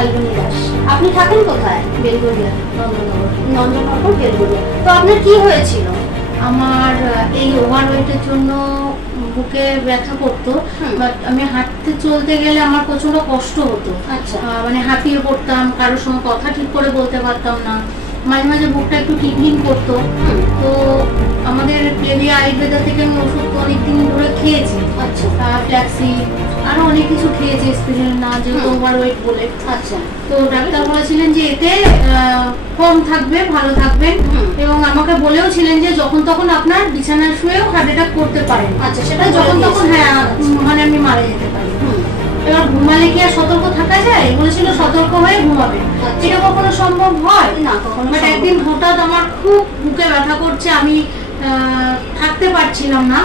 ফাল্গুনী দাস। আপনি থাকেন কোথায়? বেলগড়িয়া, নন্দনগর। নন্দননগর, বেলগড়িয়া। তো আপনার কি হয়েছিল? আমার এই ওভারওয়েটের জন্য বুকে ব্যথা করতো, বাট আমি হাঁটতে চলতে গেলে আমার প্রচন্ড কষ্ট হতো। আচ্ছা। মানে হাঁপিয়ে পড়তাম, কারোর সঙ্গে কথা ঠিক করে বলতে পারতাম না, মাঝে মাঝে বুকটা একটু টিনটিন করতো। তো আমাদের প্লেভিয়া আয়ুর্বেদা থেকে আমি ওষুধ অনেকদিন ধরে খেয়েছি। আচ্ছা। ফ্ল্যাক্সি আরো অনেক কিছু খেয়েছি, স্পিরিন না, যেহেতু ওভারওয়েট বলে। আচ্ছা। তো ডাক্তার বলেছিলেন যে এতে কম থাকবে, ভালো থাকবেন, এবং আমাকে বলেও ছিলেন যে যখন তখন আপনার বিছানায় শুয়েও হার্ট অ্যাটাক করতে পারেন। আচ্ছা, সেটা যখন তখন, হ্যাঁ, মানে আমি মারা যেতে পারি। এবার ঘুমালে কি আর সতর্ক থাকা যায়? বলেছিল সতর্ক হয়ে ঘুমাবে। এটা কখনো সম্ভব হয় না, কখনো। বাট একদিন হঠাৎ আমার খুব বুকে ব্যথা করছে, আমি থাকতে পারছিলাম না।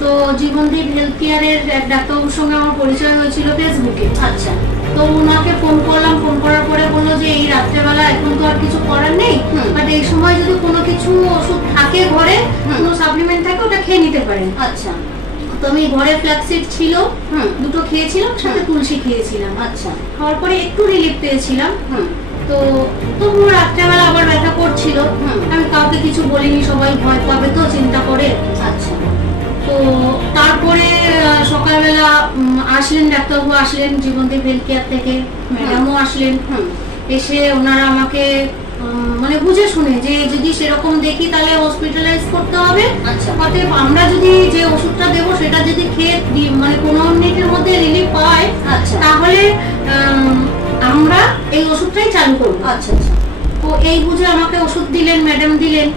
তো জীবনদীপ হেলথ কেয়ারের এক ডাক্তারবাবুর সঙ্গে আমার পরিচয় হয়েছিল ফেসবুকে। আচ্ছা। তো ওনাকে ফোন করলাম, ফোন করার পরে বললো যে এই রাত্রেবেলা এখন তো আর কিছু করার নেই, বাট এই সময় যদি কোনো কিছু ওষুধ থাকে ঘরে, কোনো সাপ্লিমেন্ট থাকে, ওটা খেয়ে নিতে পারেন। আচ্ছা। তো আমি ঘরে ফ্ল্যাক্সিড ছিল, দুটো খেয়েছিলাম, সাথে তুলসী খেয়েছিলাম। আচ্ছা। খাওয়ার পরে একটু রিলিফ পেয়েছিলাম। তো তবুও রাত্রেবেলা আবার ব্যথা করছিল। আমি কাউকে কিছু বলিনি, সবাই ভয় পাবে তো চিন্তা করে। আচ্ছা। তো তারপরে সকালবেলা আসলেন ডাক্তারবাবু, আসলেন জীবনদীপ হেলথ কেয়ার থেকে, ম্যাডামও আসলেন। এসে ওনারা আমাকে মানে বুঝে শুনে যে যদি সেরকম দেখি তাহলে হসপিটালাইজ করতে হবে। আচ্ছা। অতএব আমরা যদি যে ওষুধটা দেবো সেটা যদি খেয়ে মানে 15 মিনিটের মধ্যে রিলিফ পায়, আচ্ছা, তাহলে আমরা এই ওষুধটাই চালু করবো। আচ্ছা আচ্ছা। তো এই বুঝে আমাকে ওষুধ দিলেন, ম্যাডাম দিলেন।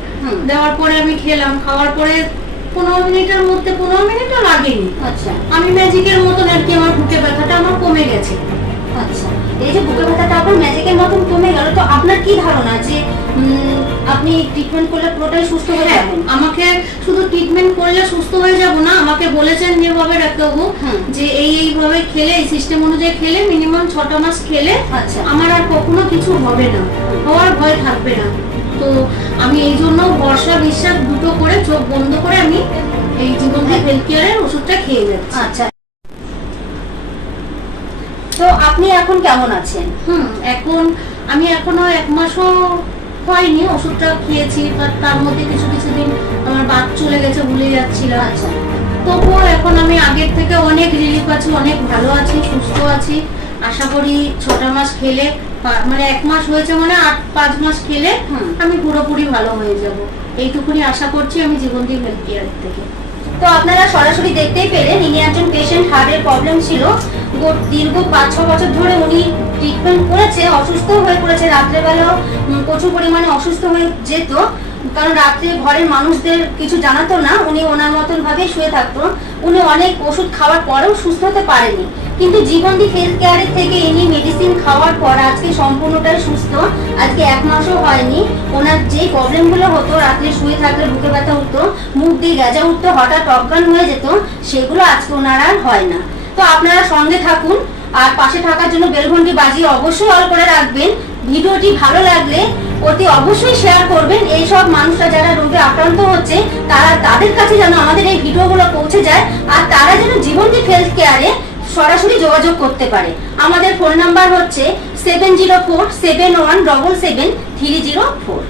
দেওয়ার পরে আমি খেলাম, খাওয়ার পরে 15 মিনিটের মধ্যে, 15 মিনিটও লাগেনি, আচ্ছা, আমি ম্যাজিকের মতন আর কি আমার বুকে ব্যথাটা আমার কমে গেছে। আচ্ছা, এই যে বুকে ব্যথাটা আপনার ম্যাজিকের মতন কমে গেল, তো আপনার কি ধারণা যে আপনি ট্রিটমেন্ট করলে পুরোটাই সুস্থ হয়ে যাবেন? আমাকে শুধু ট্রিটমেন্ট করলে সুস্থ হয়ে যাব না, আমাকে বলেছেন যেভাবে ডাক্তারবাবু যে এইভাবে খেলে, এই সিস্টেম অনুযায়ী খেলে, মিনিমাম 6টা মাস খেলে আমার আর কখনো কিছু হবে না, হওয়ার ভয় থাকবে না। তো আমি এই জন্য ভরসা বিশ্বাস দুটো করে চোখ বন্ধ করে আমি এই জীবনদীপ হেলথ কেয়ারের ওষুধটা খেয়ে যাচ্ছি। আচ্ছা, তো আপনি এখন কেমন আছেন? এখন আমি এখনো 1 মাসও হয়নি ওষুধটা খেয়েছি, তার মধ্যে কিছু দিন আমার বাত চলে গেছে, ভুলে যাচ্ছিলাম। আচ্ছা, তবুও এখন আমি আগের থেকে অনেক রিলিফ আছি, অনেক ভালো আছি, সুস্থ আছি। আশা করি 6টা মাস খেলে, মানে 1 মাস হয়েছে মানে 5 মাস খেলে আমি পুরোপুরি ভালো হয়ে যাব, এইটুকুনি আশা করছি আমি জীবনদীপ হেলথ কেয়ার থেকে। তো আপনারা সরাসরি দেখতেই পেলেন, ইনি একজন পেশেন্ট, হার্টের প্রবলেম ছিল, দীর্ঘ 5-6 বছর ধরে উনি ট্রিটমেন্ট করেছে, অসুস্থ হয়ে পড়েছে, রাত্রেবেলাও প্রচুর পরিমাণে অসুস্থ হয়ে যেত, কারণ রাত্রে ঘরের মানুষদের কিছু জানাতো না, উনি ওনার মতন ভাবে শুয়ে থাকতো। উনি অনেক ওষুধ খাওয়ার পরেও সুস্থ হতে পারেনি, কিন্তু জীবনদীপ হেলথ কেয়ারের থেকে ইনি মেডিসিন খাওয়ার পর আজকে সম্পূর্ণটাই সুস্থ। আজকে 1 মাসও হয়নি। ওনার যে প্রবলেমগুলো হতো, রাত্রে শুয়ে থাকলে বুকে ব্যথা উঠতো, মুখ দিয়ে গেজা উঠতো, হঠাৎ অজ্ঞান হয়ে যেত, সেগুলো আজকে ওনার আর হয় না। তো আপনারা সঙ্গে থাকুন, আর পাশে থাকার জন্য বেলঘন্টি বাজিয়ে অবশ্যই অল করে রাখবেন। ভিডিওটি ভালো লাগলে অতি অবশ্যই শেয়ার করবেন। এই সব মানুষরা যারা রোগে আক্রান্ত হচ্ছে, তাদের কাছে যেন আমাদের এই ভিডিওগুলো পৌঁছে যায়, আর তারা যেন জীবনদীপ হেলথ কেয়ারে সরাসরি যোগাযোগ করতে পারে। আমাদের ফোন নাম্বার হচ্ছে 7047177304।